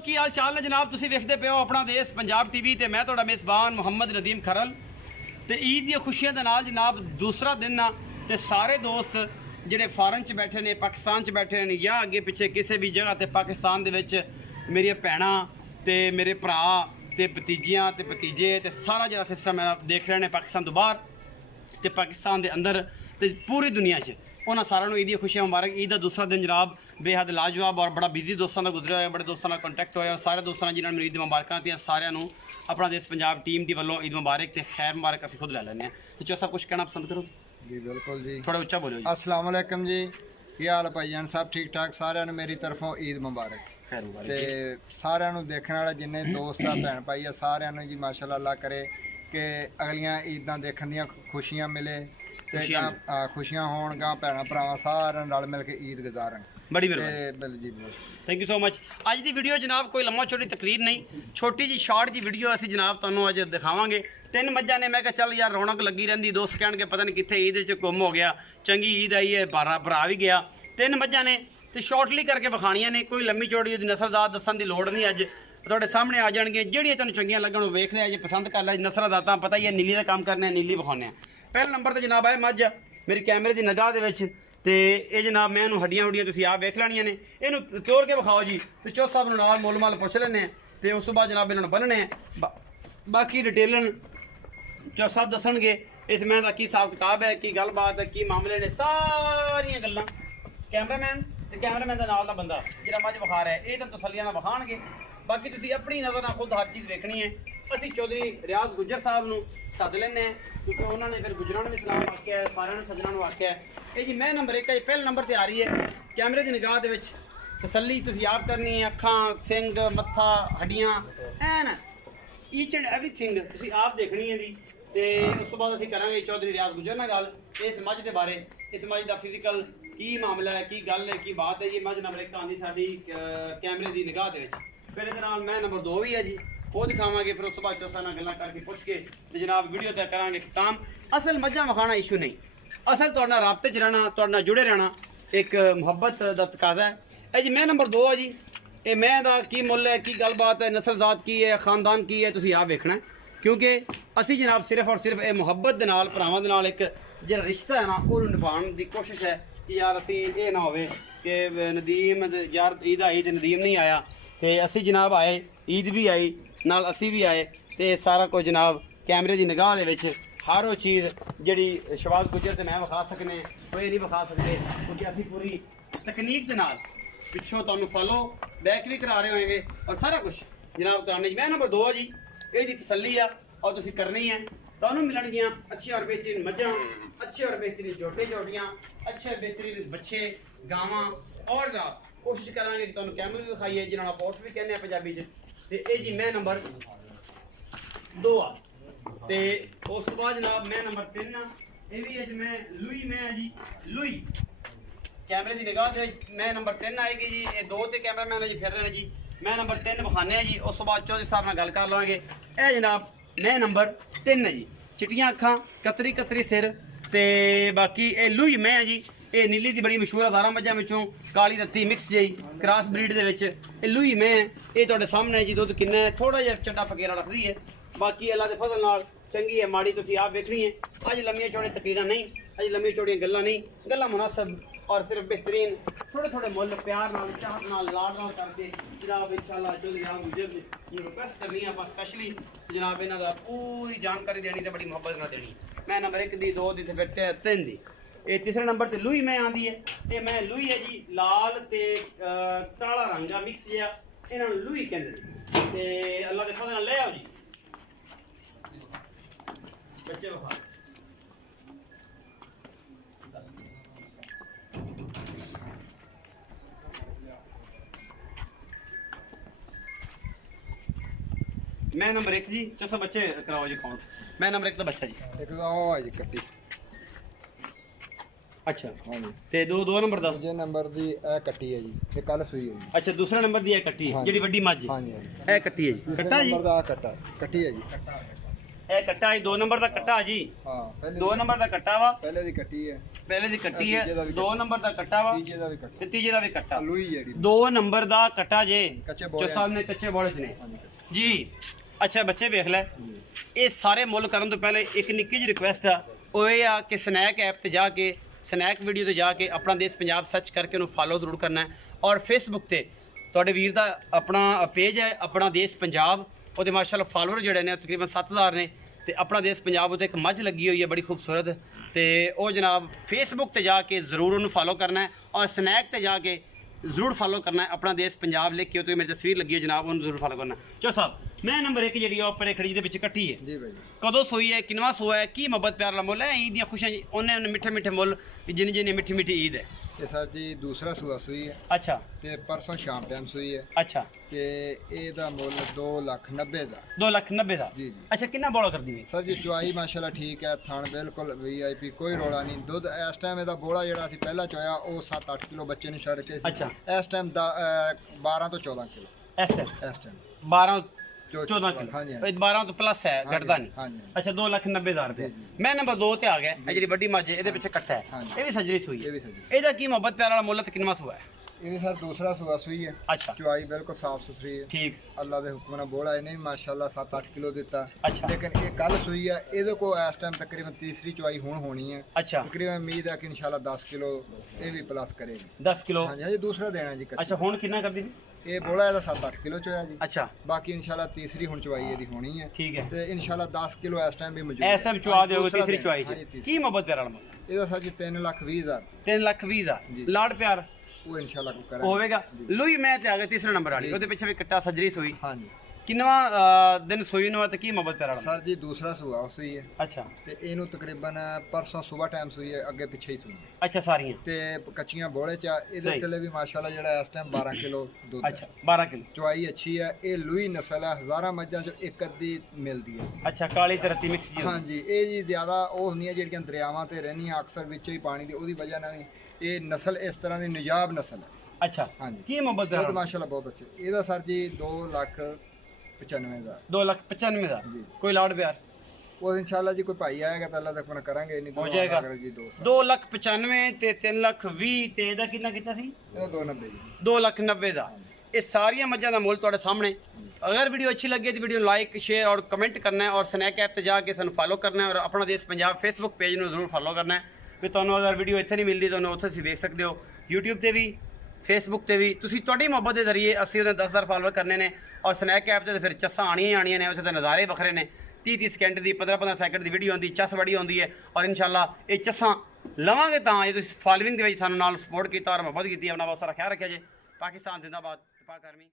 ਕੀ ਹਾਲ ਚਾਲ ਨੇ ਜਨਾਬ। ਤੁਸੀਂ ਵੇਖਦੇ ਪਏ ਹੋ ਆਪਣਾ ਦੇਸ਼ ਪੰਜਾਬ ਟੀਵੀ ਤੇ ਮੈਂ ਤੁਹਾਡਾ ਮੇਜ਼ਬਾਨ ਮੁਹੰਮਦ ਨਦੀਮ ਖਰਲ। ਤੇ ਈਦ ਦੀਆਂ ਖੁਸ਼ੀਆਂ ਦੇ ਨਾਲ ਜਨਾਬ ਦੂਸਰਾ ਦਿਨ ਆ ਤੇ ਸਾਰੇ ਦੋਸਤ ਜਿਹੜੇ ਫਾਰਨ 'ਚ ਬੈਠੇ ਨੇ, ਪਾਕਿਸਤਾਨ 'ਚ ਬੈਠੇ ਨੇ ਜਾਂ ਅੱਗੇ ਪਿੱਛੇ ਕਿਸੇ ਵੀ ਜਗ੍ਹਾ ਤੇ ਪਾਕਿਸਤਾਨ ਦੇ ਵਿੱਚ ਮੇਰੀਆਂ ਭੈਣਾਂ ਤੇ ਮੇਰੇ ਭਰਾ ਤੇ ਭਤੀਜੀਆਂ ਤੇ ਭਤੀਜੇ ਤੇ ਸਾਰਾ ਜਿਹੜਾ ਸਿਸਟਮ ਹੈ ਦੇਖ ਰਹੇ ਨੇ ਪਾਕਿਸਤਾਨ ਤੋਂ ਬਾਹਰ ਤੇ ਪਾਕਿਸਤਾਨ ਦੇ ਅੰਦਰ ਤੇ ਪੂਰੀ ਦੁਨੀਆ 'ਚ ਉਹਨਾਂ ਸਾਰਿਆਂ ਨੂੰ ਈਦ ਦੀਆਂ ਖੁਸ਼ੀਆਂ ਮੁਬਾਰਕ। ਈਦ ਦਾ ਦੂਸਰਾ ਦਿਨ ਜਨਾਬ ਬੇਹੱਦ ਲਾਜਵਾਬ ਔਰ ਬੜਾ ਬਿਜ਼ੀ ਦੋਸਤਾਂ ਦਾ ਗੁਜ਼ਰਿਆ ਹੋਇਆ, ਬੜੇ ਦੋਸਤਾਂ ਨਾਲ ਕੰਟੈਕਟ ਹੋਇਆ ਔਰ ਸਾਰੇ ਦੋਸਤਾਂ ਨਾਲ ਜਿਨ੍ਹਾਂ ਨੂੰ ਈਦ ਦੀਆਂ ਮੁਬਾਰਕਾਂ ਤੇ ਸਾਰਿਆਂ ਨੂੰ ਆਪਣਾ ਦੇਸ਼ ਪੰਜਾਬ ਟੀਮ ਦੀ ਵੱਲੋਂ ਈਦ ਮੁਬਾਰਕ ਤੇ ਖੈਰ ਮੁਬਾਰਕ ਅਸੀਂ ਖੁਦ ਲੈ ਲੈਂਦੇ ਹਾਂ। ਤੇ ਚੌਥਾ ਕੁਝ ਕਹਿਣਾ ਪਸੰਦ ਕਰੋ जी बिल्कुल जी। थोड़ा उच्चा बोलो जी। अस्सलाम वालेकुम जी, की हाल भाईजान सब ठीक ठाक? साਰਿਆਂ ਨੂੰ ਮੇਰੀ ਤਰਫੋਂ ਈਦ ਮੁਬਾਰਕ। खैर मुबारक ਤੇ ਸਾਰਿਆਂ ਨੂੰ ਦੇਖਣ ਵਾਲੇ ਜਿੰਨੇ ਦੋਸਤ ਆ ਭੈਣ ਭਾਈ ਆ ਸਾਰਿਆਂ ਨੂੰ ਜੀ ਮਾਸ਼ਾਅੱਲਾ ਅੱਲਾਹ ਕਰੇ ਕਿ ਅਗਲੀਆਂ ਈਦਾਂ ਦੇਖਣ ਦੀਆਂ ਖੁਸ਼ੀਆਂ ਮਿਲੇ ਤੇ ਖੁਸ਼ੀਆਂ ਹੋਣ ਗਾਂ ਭੈਣਾਂ ਭਰਾਵਾਂ ਸਾਰਿਆਂ ਨਾਲ ਮਿਲ ਕੇ ਈਦ ਗੁਜ਼ਾਰਨ। बड़ी ਤੇ मेहरबानी, ਬਿਲ ਜੀ थैंक यू सो मच। ਅੱਜ ਦੀ ਵੀਡੀਓ ਜਨਾਬ ਕੋਈ ਲੰਮਾ ਚੌੜੀ ਤਕਰੀਰ ਨਹੀਂ, ਛੋਟੀ ਜੀ ਸ਼ਾਰਟ ਜੀ ਵੀਡੀਓ ਅਸੀਂ ਜਨਾਬ ਤੁਹਾਨੂੰ ਅੱਜ ਦਿਖਾਵਾਂਗੇ। ਤਿੰਨ ਮੱਝਾਂ ਨੇ, ਮੈਂ ਕਿਹਾ ਚੱਲ ਯਾਰ ਰੌਣਕ ਲੱਗੀ ਰਹਿੰਦੀ, ਦੋਸਤ ਕਹਿਣਗੇ ਪਤਾ ਨਹੀਂ ਕਿੱਥੇ ਈਦ 'ਚ ਗੁੰਮ ਹੋ ਗਿਆ, ਚੰਗੀ ਈਦ ਆਈ ਹੈ, ਭਰਾ ਵੀ ਗਿਆ। ਤਿੰਨ ਮੱਝਾਂ ਨੇ ਤੇ ਸ਼ਾਰਟਲੀ ਕਰਕੇ ਵਿਖਾਣੀਆਂ ਨੇ, ਕੋਈ ਲੰਮੀ ਚੌੜੀ ਉਹਦੀ ਨਸਲਜ਼ਾਤ ਦੱਸਣ ਦੀ ਲੋੜ ਨਹੀਂ। ਅੱਜ ਤੁਹਾਡੇ ਸਾਹਮਣੇ ਆ ਜਾਣਗੀਆਂ, ਜਿਹੜੀਆਂ ਤੁਹਾਨੂੰ ਚੰਗੀਆਂ ਲੱਗਣ ਉਹ ਵੇਖ ਲਿਆ ਜੇ, ਪਸੰਦ ਕਰ ਲਿਆ। ਨਸਲਜ਼ਾਤਾਂ ਪਤਾ ਹੀ ਹੈ, ਨੀਲੀ ਦਾ ਕੰਮ ਕਰਨਾ, ਨੀਲੀ ਵਿਖਾਉਂਦੇ ਆ। ਪਹਿਲੇ ਨੰਬਰ ਤੇ ਜਨਾਬ ਹੈ ਮੱਝ ਮੇਰੀ ਕੈਮਰੇ ਦੀ ਨਿਗਾਹ ਦੇ ਵਿੱਚ ਤੇ ਇਹ ਜਨਾਬ ਮੈਂ ਇਹਨੂੰ ਹੱਡੀਆਂ ਹੁੱਡੀਆਂ ਤੁਸੀਂ ਆਪ ਵੇਖ ਲੈਣੀਆਂ ਨੇ। ਇਹਨੂੰ ਤੋੜ ਕੇ ਵਿਖਾਓ ਜੀ ਤੇ ਚੌਥਾ ਸਾਹਿਬ ਨੂੰ ਨਾਲ ਮੁੱਲ ਮੱਲ ਪੁੱਛ ਲੈਣੇ ਤੇ ਉਸ ਤੋਂ ਬਾਅਦ ਜਨਾਬ ਇਹਨਾਂ ਨੂੰ ਬੰਨਣੇ ਆ। ਬਾਕੀ ਡਿਟੇਲਨ ਚੌਥਾ ਸਾਹਿਬ ਦੱਸਣਗੇ ਇਸ ਮੈਂ ਦਾ ਕੀ ਹਿਸਾਬ ਕਿਤਾਬ ਹੈ, ਕੀ ਗੱਲਬਾਤ ਹੈ, ਕੀ ਮਾਮਲੇ ਨੇ, ਸਾਰੀਆਂ ਗੱਲਾਂ। ਕੈਮਰਾਮੈਨ ਤੇ ਕੈਮਰਾਮੈਨ ਦਾ ਨਾਲ ਦਾ ਬੰਦਾ ਜਿਹੜਾ ਮੱਝ ਵਿਖਾ ਰਿਹਾ ਇਹ ਤਾਂ ਤਸੱਲੀਆਂ ਨਾਲ ਵਿਖਾਣਗੇ। ਬਾਕੀ ਤੁਸੀਂ ਆਪਣੀ ਨਜ਼ਰ ਨਾਲ ਖੁਦ ਹਰ ਚੀਜ਼ ਵੇਖਣੀ ਹੈ। ਅਸੀਂ ਚੌਧਰੀ ਰਿਆਜ਼ ਗੁੱਜਰ ਸਾਹਿਬ ਨੂੰ ਸੱਦ ਲੈਂਦੇ ਹਾਂ ਕਿਉਂਕਿ ਉਹਨਾਂ ਨੇ ਫਿਰ ਗੁੱਜਰਾਂ ਨੂੰ ਵੀ ਸਲਾਮ ਆਖਿਆ, ਸਾਰਿਆਂ ਨੂੰ ਸੱਜਣਾ ਨੂੰ ਆਖਿਆ। ਇਹ ਜੀ ਮੈਂ ਨੰਬਰ 1 ਹੈ, ਪਹਿਲੇ ਨੰਬਰ ਤੇ ਆ ਰਹੀ ਹੈ। ਕੈਮਰੇ ਦੀ ਨਿਗਾਹ ਦੇ ਵਿੱਚ ਤਸੱਲੀ ਤੁਸੀਂ ਆਪ ਕਰਨੀ ਹੈ, ਅੱਖਾਂ, ਸਿੰਗ, ਮੱਥਾ, ਹੱਡੀਆਂ ਐਨ ਈਚ ਐਂਡ ਐਵਰੀਥਿੰਗ ਤੁਸੀਂ ਆਪ ਦੇਖਣੀ ਹੈ ਜੀ। ਤੇ ਉਸ ਤੋਂ ਬਾਅਦ ਅਸੀਂ ਕਰਾਂਗੇ ਚੌਧਰੀ ਰਿਆਜ਼ ਗੁੱਜਰ ਨਾਲ ਗੱਲ ਇਸ ਮੱਝ ਦੇ ਬਾਰੇ, ਇਸ ਮੱਝ ਦਾ ਫਿਜ਼ੀਕਲ ਕੀ ਮਾਮਲਾ ਹੈ, ਕੀ ਗੱਲ ਹੈ, ਕੀ ਬਾਤ ਹੈ ਜੀ। ਮੱਝ ਨੰਬਰ 1 ਆਉਂਦੀ ਸਾਡੀ ਕੈਮਰੇ ਦੀ ਨਿਗਾਹ ਦੇ ਵਿੱਚ। ਫਿਰ ਇਹਦੇ ਨਾਲ ਮੈਂ ਨੰਬਰ 2 ਵੀ ਹੈ ਜੀ, ਉਹ ਦਿਖਾਵਾਂਗੇ। ਫਿਰ ਉਸ ਤੋਂ ਬਾਅਦ ਚੌਥਾ ਨਾਲ ਗੱਲਾਂ ਕਰਕੇ ਪੁੱਛ ਕੇ ਤੇ ਜਨਾਬ ਵੀਡੀਓ ਤੈਅ ਕਰਾਂਗੇ ਖਿਤਾਮ। ਅਸਲ ਮੱਝਾਂ ਵਿਖਾਉਣਾ ਇਸ਼ੂ ਨਹੀਂ, ਅਸਲ ਤੁਹਾਡੇ ਨਾਲ ਰਾਬਤੇ 'ਚ ਰਹਿਣਾ, ਤੁਹਾਡੇ ਨਾਲ ਜੁੜੇ ਰਹਿਣਾ ਇੱਕ ਮੁਹੱਬਤ ਦਾ ਤਕਾਜ਼ਾ ਹੈ। ਇਹ ਜੀ ਮੈਂ ਨੰਬਰ 2 ਹੈ ਜੀ। ਇਹ ਮੈਂ ਦਾ ਕੀ ਮੁੱਲ ਹੈ, ਕੀ ਗੱਲਬਾਤ ਹੈ, ਨਸਲਜ਼ਾਤ ਕੀ ਹੈ, ਖਾਨਦਾਨ ਕੀ ਹੈ, ਤੁਸੀਂ ਆਪ ਵੇਖਣਾ ਕਿਉਂਕਿ ਅਸੀਂ ਜਨਾਬ ਸਿਰਫ ਔਰ ਸਿਰਫ ਇਹ ਮੁਹੱਬਤ ਦੇ ਨਾਲ, ਭਰਾਵਾਂ ਦੇ ਨਾਲ ਇੱਕ ਜਿਹੜਾ ਰਿਸ਼ਤਾ ਹੈ ਨਾ ਉਹਨੂੰ ਨਿਭਾਉਣ ਦੀ ਕੋਸ਼ਿਸ਼ ਹੈ ਕਿ ਯਾਰ ਅਸੀਂ ਇਹ ਨਾ ਹੋਵੇ ਕਿ ਨਦੀਮ ਯਾਰ ਈਦ ਆਈ ਤੇ ਨਦੀਮ ਨਹੀਂ ਆਇਆ ਤੇ ਅਸੀਂ ਜਨਾਬ ਆਏ, ਈਦ ਵੀ ਆਈ ਨਾਲ ਅਸੀਂ ਵੀ ਆਏ ਤੇ ਸਾਰਾ ਕੁਝ ਜਨਾਬ ਕੈਮਰੇ ਦੀ ਨਿਗਾਹ ਦੇ ਵਿੱਚ ਹਰ ਉਹ ਚੀਜ਼ ਜਿਹੜੀ ਸ਼ਵਾਜ਼ ਗੁੱਜਰ ਤੇ ਮੈਂ ਵਿਖਾ ਸਕਨੇ ਉਹ ਇਹ ਨਹੀਂ ਵਿਖਾ ਸਕਦੇ ਕਿਉਂਕਿ ਅਸੀਂ ਪੂਰੀ ਤਕਨੀਕ ਦੇ ਨਾਲ ਪਿੱਛੋਂ ਤੁਹਾਨੂੰ ਫੋਲੋ ਬੈਕ ਵੀ ਕਰਾ ਰਹੇ ਹੋਏਗੇ ਔਰ ਸਾਰਾ ਕੁਝ ਜਨਾਬ ਤੁਹਾਨੂੰ। ਮੈਂ ਨੰਬਰ 2 ਜੀ, ਇਹਦੀ ਤਸੱਲੀ ਆ ਔਰ ਤੁਸੀਂ ਕਰਨੀ ਹੈ। ਤੁਹਾਨੂੰ ਮਿਲਣਗੀਆਂ ਅੱਛੀਆਂ ਔਰ ਬਿਹਤਰੀਨ ਮੱਝਾਂ, ਅੱਛੇ ਔਰ ਬਿਹਤਰੀਨ ਝੋਟੀਆਂ, ਅੱਛੇ ਬਿਹਤਰੀਨ ਬੱਚੇ, ਗਾਵਾਂ ਔਰ ਜਨਾਬ ਕੋਸ਼ਿਸ਼ ਕਰਾਂਗੇ ਕਿ ਤੁਹਾਨੂੰ ਕੈਮਰੇ ਵੀ ਦਿਖਾਈਏ ਜਿਹਨਾਂ ਨੂੰ ਪੋਸਟ ਵੀ ਕਹਿੰਦੇ ਆ ਪੰਜਾਬੀ 'ਚ। ਤੇ ਇਹ ਜੀ ਮੈਂ ਨੰਬਰ 2 ਆ ਤੇ ਉਸ ਤੋਂ ਬਾਅਦ ਜਨਾਬ ਮੈਂ ਨੰਬਰ 3 ਆ। ਇਹ ਵੀ ਅੱਜ ਮੈਂ ਲੂਈ ਮੈਂ ਆ ਜੀ, ਲੂਈ ਕੈਮਰੇ ਦੀ ਨਿਗਾਹ ਦੇ ਵਿੱਚ ਮੈਂ ਨੰਬਰ 3 ਆਏਗੀ ਜੀ। ਇਹ 2 ਤੇ ਕੈਮਰਾਮੈਨ ਜੀ ਫਿਰ ਰਹੇ ਨੇ ਜੀ। ਮੈਂ ਨੰਬਰ 3 ਵਿਖਾਉਂਦੇ ਆ ਜੀ। ਉਸ ਤੋਂ ਬਾਅਦ ਚੌਧਰੀ ਸਾਹਿਬ ਨਾਲ ਗੱਲ ਕਰ ਲਵਾਂਗੇ। ਇਹ ਜਨਾਬ ਮੈਂ ਨੰਬਰ 3 ਹੈ ਜੀ, ਚਿੱਟੀਆਂ ਅੱਖਾਂ, ਕਤਰੀ ਸਿਰ ਤੇ ਬਾਕੀ ਇਹ ਲੂਈ ਮੈਂ ਹੈ ਜੀ। ਇਹ ਨੀਲੀ ਦੀ ਬੜੀ ਮਸ਼ਹੂਰ ਹਜ਼ਾਰਾਂ ਮੱਝਾਂ ਵਿੱਚੋਂ ਕਾਲੀ ਰੱਤੀ ਮਿਕਸ ਜਿਹੀ ਕ੍ਰਾਸ ਬਰੀਡ ਦੇ ਵਿੱਚ ਇਹ ਲੂਈ ਮੈਂ ਹੈ। ਇਹ ਤੁਹਾਡੇ ਸਾਹਮਣੇ ਹੈ ਜੀ। ਦੁੱਧ ਕਿੰਨਾ ਹੈ, ਥੋੜਾ ਜਿਹਾ ਚੱਟਾ ਫਕੀਰਾ ਰੱਖਦੀ ਹੈ। ਬਾਕੀ ਅੱਲਾ ਦੇ ਫਜ਼ਲ ਨਾਲ ਚੰਗੀ ਹੈ ਮਾੜੀ ਤੁਸੀਂ ਆਪ ਵੇਖਣੀ ਹੈ। ਅੱਜ ਲੰਮੀਆਂ ਚੌੜੀਆਂ ਤਕਰੀਰਾਂ ਨਹੀਂ, ਅੱਜ ਲੰਮੀਆਂ ਚੌੜੀਆਂ ਗੱਲਾਂ ਨਹੀਂ, ਗੱਲਾਂ ਮੁਨਾਸਬ ਔਰ ਸਿਰਫ ਬਿਹਤਰੀਨ ਥੋੜੇ ਮੁੱਲ ਪਿਆਰ ਨਾਲ, ਚਾਹਤ ਨਾਲ, ਲਾਡ ਨਾਲ ਕਰਕੇ ਜਨਾਬ ਇੰਸ਼ਾਅੱਲਾ ਚੌਧਰੀ ਰਿਆਜ਼ ਗੁੱਜਰ ਦੀ ਰਿਕੁਐਸਟ ਕਰਨੀ ਹੈ ਬਸ ਸਪੈਸ਼ਲੀ ਜਨਾਬ ਇਹਨਾਂ ਦਾ ਪੂਰੀ ਜਾਣਕਾਰੀ ਦੇਣੀ ਤੇ ਬੜੀ ਮੁਹੱਬਤ ਨਾਲ ਦੇਣੀ। ਮੈਂ ਨੰਬਰ 1 ਦੀ, 2 ਦੀ ਤੇ ਫਿਰ 3 ਦੀ। ਇਹ ਤੀਸਰੇ ਨੰਬਰ ਤੇ ਲੂਈ ਮੈਂ ਆਂਦੀ ਹੈ। ਇਹ ਮੈਂ ਲੂਈ ਹੈ ਜੀ, ਲਾਲ ਤੇ ਕਾਲਾ ਰੰਗ ਦਾ ਮਿਕਸ ਜਿਹਾ, ਇਹਨਾਂ ਨੂੰ ਲੂਈ ਕਹਿੰਦੇ ਨੇ। ਤੇ ਅੱਲਾ ਦੇ ਫਜ਼ਲ ਨਾਲ ਲੈ ਆਓ ਜੀ ਬੱਚੇ ਵਿਖਾ। मैं नंबर 1 जी, चलो बच्चे कराओ जी काउंट। मैं नंबर 1 ਦਾ ਬੱਚਾ ਜੀ, ਇੱਕ ਤਾਂ ਉਹ ਆ ਜੀ ਕੱਟੀ। ਅੱਛਾ ਹਾਂਜੀ ਤੇ ਦੋ ਨੰਬਰ ਦਾ ਦੂਜੇ ਨੰਬਰ ਦੀ ਇਹ ਕੱਟੀ ਹੈ ਜੀ, ਇਹ ਕੱਲ ਸੂਈ ਹੈ ਜੀ। ਅੱਛਾ ਦੂਸਰਾ ਨੰਬਰ ਦੀ ਇਹ ਕੱਟੀ ਹੈ ਜਿਹੜੀ ਵੱਡੀ ਮੱਝ ਹਾਂਜੀ ਇਹ ਕੱਟੀ ਹੈ ਜੀ। ਕੱਟਾ ਜੀ ਨੰਬਰ ਦਾ ਕੱਟੀ ਹੈ ਜੀ। ਇਹ ਕੱਟਾ ਜੀ 2 ਨੰਬਰ ਦਾ ਕੱਟਾ ਜੀ ਹਾਂ ਪਹਿਲੇ 2 ਨੰਬਰ ਦਾ ਕੱਟਾ ਵਾ ਪਹਿਲੇ ਦੀ ਕੱਟੀ ਹੈ, ਪਹਿਲੇ ਦੀ ਕੱਟੀ ਹੈ ਤੀਜੇ ਦਾ ਵੀ 2 ਨੰਬਰ ਦਾ ਕੱਟਾ ਵਾ ਤੀਜੇ ਦਾ ਵੀ ਕੱਟੀ, ਤੇ ਤੀਜੇ ਦਾ ਵੀ ਕੱਟਾ ਲੂਈ ਜਿਹੜੀ 2 ਨੰਬਰ ਦਾ ਕੱਟਾ ਜੇ ਕੱਚੇ ਜੋ ਬੋਲੇ ਸਾਹਮਣੇ ਕੱਚੇ ਬੋਲੇ ਚ ਨੇ ਹਾਂਜੀ, ਜੀ। ਅੱਛਾ ਬੱਚੇ ਵੇਖ ਲੈ ਜੀ। ਇਹ ਸਾਰੇ ਮੁੱਲ ਕਰਨ ਤੋਂ ਪਹਿਲੇ ਇੱਕ ਨਿੱਕੀ ਜਿਹੀ ਰਿਕੁਐਸਟ ਆ, ਉਹ ਇਹ ਆ ਕਿ ਸਨੈਕ ਐਪ ਤੇ ਜਾ ਕੇ ਸਨੈਕ ਵੀਡੀਓ ਤੇ ਜਾ ਕੇ ਆਪਣਾ ਦੇਸ਼ ਪੰਜਾਬ ਸਰਚ ਕਰਕੇ ਉਹਨੂੰ ਫਾਲੋ ਜ਼ਰੂਰ ਕਰਨਾ ਹੈ। ਔਰ ਫੇਸਬੁੱਕ ਤੇ ਤੁਹਾਡੇ ਵੀਰ ਦਾ ਆਪਣਾ ਪੇਜ ਹੈ ਆਪਣਾ ਦੇਸ਼ ਪੰਜਾਬ, ਉਹਦੇ ਮਾਸ਼ਾਅੱਲਾ ਫਾਲੋਅਰ ਜਿਹੜੇ ਨੇ ਤਕਰੀਬਨ 7000 ਨੇ, ਤੇ ਆਪਣਾ ਦੇਸ਼ ਪੰਜਾਬ ਉੱਤੇ ਇੱਕ ਮੱਝ ਲੱਗੀ ਹੋਈ ਹੈ ਬੜੀ ਖੂਬਸੂਰਤ, ਤੇ ਉਹ ਜਨਾਬ ਫੇਸਬੁੱਕ ਤੇ ਜਾ ਕੇ ਜ਼ਰੂਰ ਉਹਨੂੰ ਫਾਲੋ ਕਰਨਾ ਹੈ ਔਰ ਸਨੈਕ ਤੇ ਜਾ ਕੇ ਜ਼ਰੂਰ ਫਾਲੋ ਕਰਨਾ ਹੈ। ਆਪਣਾ ਦੇਸ਼ ਪੰਜਾਬ ਲਿਖ ਕੇ ਉੱਤੇ ਮੇਰੀ ਤਸਵੀਰ ਲੱਗੀ ਹੈ ਜਨਾਬ, ਉਹਨੂੰ ਜ਼ਰੂਰ ਫਾਲੋ ਕਰਨਾ। ਚਲੋ ਸਾਹਿਬ ਮੈਂ ਨੰਬਰ 1 ਜਿਹੜੀ ਆ ਉੱਪਰ ਖੜੀ ਜਿਹਦੇ ਵਿੱਚ ਕੱਟੀ ਹੈ, ਜੀ ਭਾਈ ਜੀ। ਕਦੋਂ ਸੋਈ ਹੈ, ਕਿੰਨਵਾ ਸੋਇਆ ਹੈ, ਕੀ ਮੁਹੱਬਤ ਪਿਆਰ ਵਾਲਾ ਮੁੱਲ ਹੈ, ਈਦ ਦੀਆਂ ਖੁਸ਼ੀਆਂ ਉਹਨੇ ਮਿੱਠੇ ਮਿੱਠੇ ਮੁੱਲ ਜਿੰਨੀ ਜਿੰਨੀ ਮਿੱਠੀ ਮਿੱਠੀ ਈਦ ਹੈ। ਇਹ ਸਰ ਜੀ ਦੂਸਰਾ ਸੂਆ ਸੂਈ ਹੈ ਅੱਛਾ ਤੇ ਪਰਸੋਂ ਸ਼ਾਮ ਟਾਈਮ ਸੂਈ ਹੈ ਅੱਛਾ ਤੇ ਇਹਦਾ ਮੁੱਲ 2,90,000 ਦਾ 2,90,000 ਦਾ। ਜੀ ਜੀ। ਅੱਛਾ ਕਿੰਨਾ ਬੋਲਾ ਕਰਦੀ ਹੈ? ਸਰ ਜੀ ਚੁਆਈ ਮਾਸ਼ਾਅੱਲਾ ਠੀਕ ਹੈ, ਥਣ ਬਿਲਕੁਲ ਵੀਆਈਪੀ, ਕੋਈ ਰੋਲਾ ਨਹੀਂ। ਦੁੱਧ ਇਸ ਟਾਈਮ ਇਹਦਾ ਬੋਲਾ ਜਿਹੜਾ ਅਸੀਂ ਪਹਿਲਾਂ ਚੋਇਆ ਉਹ 7-8 ਕਿਲੋ ਬੱਚੇ ਨੂੰ ਛੱਡ ਕੇ ਸੀ। ਅੱਛਾ। ਇਸ ਟਾਈਮ 12 ਤੋਂ 14 ਕਿਲੋ ਇਸ ਟਾਈਮ ਇਸ ਟਾਈਮ 12 14 14 ਹਾਂਜੀ, ਕਿਲੋ, ਹਾਂਜੀ। ਇਹ 12 ਤੋਂ ਪਲੱਸ ਹੈ, ਘਟਦਾ ਨਹੀਂ। ਹਾਂਜੀ ਅੱਛਾ 2,90,000 ਰੁਪਏ। ਜੀ, ਜੀ। ਮੈਂ ਨੰਬਰ 2 ਤੇ ਆ ਗਿਆ। ਇਹ ਜਿਹੜੀ ਵੱਡੀ ਮੱਝ ਹੈ ਇਹਦੇ ਪਿੱਛੇ ਕੱਟਾ ਹੈ, ਹਾਂਜੀ। ਇਹ ਵੀ ਸੱਜਰੀ ਸੂਈ ਇਹ ਹੈ। ਵੀ ਸਰ ਜੀ। ਇਹਦਾ ਕੀ ਮੁਹੱਬਤ ਪਿਆਰ ਵਾਲਾ ਮੁੱਲ ਤੇ ਕਿੰਨਵਾ ਸੂਆ ਹੈ? ਇਹ ਵੀ ਸਰ ਦੂਸਰਾ ਸੂਆ ਸੂਈ ਹੈ, ਅੱਛਾ ਚੁਆਈ ਬਿਲਕੁਲ ਸਾਫ ਸੁਥਰੀ ਹੈ। ਠੀਕ ਅੱਲਾ ਦੇ ਹੁਕਮ ਨਾਲ ਬੋਲਾ ਇਹਨੇ ਵੀ ਮਾਸ਼ਾਅੱਲਾ 7-8 ਕਿਲੋ ਦਿੱਤਾ। ਅੱਛਾ ਲੇਕਿਨ ਇਹ ਕੱਲ ਸੂਈ ਹੈ, ਇਹਦੇ ਕੋਲ ਇਸ ਟਾਈਮ ਤਕਰੀਬਨ ਤੀਸਰੀ ਚੁਆਈ ਹੁਣ ਹੋਣੀ ਹੈ। ਅੱਛਾ ਤਕਰੀਬਨ ਉਮੀਦ ਹੈ ਕਿ ਇਨਸ਼ਾਅੱਲਾ 10 ਕਿਲੋ ਇਹ ਵੀ ਪਲੱਸ ਕਰੇਗੀ। 10 ਕਿਲੋ। ਹਾਂਜੀ ਅਜੇ ਦੂਸਰਾ ਦੇਣਾ ਜੀ ਕੱਚਾ। ਅੱਛਾ ਹੁਣ ਕਿੰਨਾ ਕਰਦੀ ਵੀ? ਇਹ ਬੋਲਾ ਇਹਦਾ 7-8 ਕਿਲੋ ਚ ਹੋਇਆ ਜੀ। ਅੱਛਾ ਬਾਕੀ ਇਨਸ਼ਾਅੱਲਾ ਤੀਸਰੀ ਹੁਣ ਚੁਆਈ ਇਹਦੀ ਹੋਣੀ ਹੈ ਠੀਕ ਹੈ। ਤੇ ਇਨਸ਼ਾਅੱਲਾ 10 ਕਿਲੋ ਇਸ ਟਾਈਮ ਵੀ ਮੌਜੂਦ ਐਸਾ ਚੁਆ ਦਿਓਗੇ ਦੂਸਰਾ ਤੀਸਰੀ ਦੇਣਾ। ਚੁਆਈ ਹਾਂਜੀ, ਚ ਤੀਸਰੀ। ਕੀ ਮੁਹੱਬਤ ਪਿਆਰ ਵਾਲਾ ਮੁੱਲ? ਇਹਦਾ ਸਰ ਜੀ 3,20,000 3,20,000 ਜੀ। ਲਾਡ ਪਿਆਰ ਉਹ ਇਨਸ਼ਾਅੱਲਾ ਕੋ ਕਰਾਂਗੇ ਹੋਵੇਗਾ। ਜੀ। ਲੂਈ ਮੈਂ ਤੇ ਆ ਗਿਆ ਤੀਸਰੇ ਨੰਬਰ ਵਾਲੀ, ਜੀ। ਉਹਦੇ ਪਿੱਛੇ ਵੀ ਕੱਟਾ ਸੱਜਰੀ ਸੂਈ, ਹਾਂਜੀ ਕਿੰਨਵਾ ਦਿਨ ਸੂਈ ਨੂੰ ਆ ਤੇ ਕੀ ਮੁਹੱਬਤ ਪਿਆਰ ਵਾਲਾ? ਸਰ ਜੀ ਦੂਸਰਾ ਸੂਆ ਉਹ ਸੂਈ ਹੈ ਅੱਛਾ ਤੇ ਇਹਨੂੰ ਤਕਰੀਬਨ ਪਰਸੋਂ ਸਵੇਰ ਟਾਈਮ ਸੂਈ ਹੈ, ਅੱਗੇ ਪਿੱਛੇ ਹੀ ਸੂਈ ਹੈ ਅੱਛਾ ਸਾਰੀਆਂ ਤੇ ਕੱਚੀਆਂ ਬੋਲੇ ਚ ਆ। ਇਹਦੇ ਸਹੀ। ਥੱਲੇ ਵੀ ਮਾਸ਼ਾਅੱਲਾ ਜਿਹੜਾ ਇਸ ਟਾਈਮ 12 ਕਿਲੋ ਦੁੱਧ ਅੱਛਾ ਹੈ। 12 ਕਿਲੋ। ਚੁਆਈ ਅੱਛੀ ਹੈ। ਇਹ ਲੂਈ ਨਸਲ ਹੈ, ਹਜ਼ਾਰਾਂ ਮੱਝਾਂ ਚੋਂ ਇੱਕ ਅੱਧੀ ਮਿਲਦੀ ਹੈ। ਅੱਛਾ ਕਾਲੀ ਤੇ ਰੱਤੀ ਮਿਕਸ ਜੀ ਹੁੰਦੀ। ਹਾਂਜੀ ਇਹ ਜੀ ਜ਼ਿਆਦਾ ਉਹ ਹੁੰਦੀਆਂ ਜਿਹੜੀਆਂ ਦਰਿਆਵਾਂ ਤੇ ਰਹਿੰਦੀਆਂ ਅਕਸਰ ਵਿੱਚੋਂ ਹੀ ਪਾਣੀ ਦੀ, ਉਹਦੀ ਵਜ੍ਹਾ ਨਾਲ ਵੀ ਇਹ ਨਸਲ ਇਸ ਤਰ੍ਹਾਂ ਦੀ ਨਿਜਾਬ ਨਸਲ ਹੈ। ਅੱਛਾ ਹਾਂਜੀ ਕੀ ਮੁਹੱਬਤ ਪਿਆਰ ਦੁੱਧ ਵਾਲਾ? ਮਾਸ਼ਾਅੱਲਾ ਬਹੁਤ ਅੱਛਾ। ਇਹਦਾ ਸਰ ਜੀ 2,95,000 2,95,000 ਜੀ। ਕੋਈ ਲਾਡ ਪਿਆਰ? ਉਹ ਇਨਸ਼ਾਅੱਲਾ ਜੀ ਕੋਈ ਭਾਈ ਆਏਗਾ ਤਾਂ ਅੱਲਾ ਤੱਕ ਆਪਣਾ ਕਰਾਂਗੇ, ਨਹੀਂ ਹੋ ਜਾਏਗਾ। ਜੀ ਦੋਸਤ 2,95,000 ਤੇ 3,20,000 ਤੇ ਇਹਦਾ ਕਿੰਨਾ ਕੀਤਾ ਸੀ? ਇਹਦਾ 2,90 ਜੀ। 2,90,000 ਦਾ। ਇਹ ਸਾਰੀਆਂ ਮੱਝਾਂ ਦਾ ਮੁੱਲ ਤੁਹਾਡੇ ਸਾਹਮਣੇ। ਅਗਰ ਵੀਡੀਓ ਅੱਛੀ ਲੱਗੇ ਤਾਂ ਵੀਡੀਓ ਨੂੰ ਲਾਈਕ ਸ਼ੇਅਰ ਔਰ ਕਮੈਂਟ ਕਰਨਾ ਹੈ ਔਰ ਸਨੈਕ ਐਪ ਤੇ ਜਾ ਕੇ ਸਾਨੂੰ ਫਾਲੋ ਕਰਨਾ ਹੈ ਔਰ ਆਪਣਾ ਦੇਸ਼ ਪੰਜਾਬ ਫੇਸਬੁੱਕ ਪੇਜ ਨੂੰ ਜ਼ਰੂਰ ਫਾਲੋ ਕਰਨਾ ਹੈ। ਵੀ ਤੁਹਾਨੂੰ ਅਗਰ ਵੀਡੀਓ ਇੱਥੇ ਨਹੀਂ ਮਿਲਦੀ ਤੁਹਾਨੂੰ ਉੱਥੇ ਤੁਸੀਂ ਵੇਖ ਸਕਦੇ ਹੋ, YouTube ਤੇ ਵੀ ਫੇਸਬੁੱਕ ਤੇ ਵੀ। ਤੁਸੀਂ ਤੁਹਾਡੀ ਮੁਹੱਬਤ ਦੇ ਜ਼ਰੀਏ ਅਸੀਂ ਉਹਦੇ 10,000 ਫਾਲੋਅਰ ਕਰਨੇ ਨੇ ਔਰ ਸਨੈਕ ਐਪ ਤੇ ਤਾਂ ਫਿਰ ਚੱਸਾਂ ਆਣੀਆਂ ਹੀ ਆਣੀਆਂ ਨੇ, ਉੱਥੇ ਤਾਂ ਨਜ਼ਾਰੇ ਵੱਖਰੇ ਨੇ। 30-30 ਸਕਿੰਟ ਦੀ 15-15 ਸੈਕਿੰਡ ਦੀ ਵੀਡੀਓ ਆਉਂਦੀ, ਚੱਸ ਬੜੀ ਆਉਂਦੀ ਹੈ ਔਰ ਇਨਸ਼ਾਅੱਲਾ ਇਹ ਚੱਸਾਂ ਲਵਾਂਗੇ ਤਾਂ ਇਹ ਤੁਸੀਂ ਫਾਲੋਇੰਗ ਦੇ ਵਿੱਚ ਸਾਨੂੰ ਨਾਲ ਸਪੋਰਟ ਕੀਤਾ ਔਰ ਮੁਹੱਬਤ ਕੀਤੀ। ਆਪਣਾ ਬਹੁਤ ਸਾਰਾ ਖਿਆਲ ਰੱਖਿਆ ਜੇ। ਪਾਕਿਸਤਾਨ ਜ਼ਿੰਦਾਬਾਦ, ਪਾਕ ਆਰਮੀ।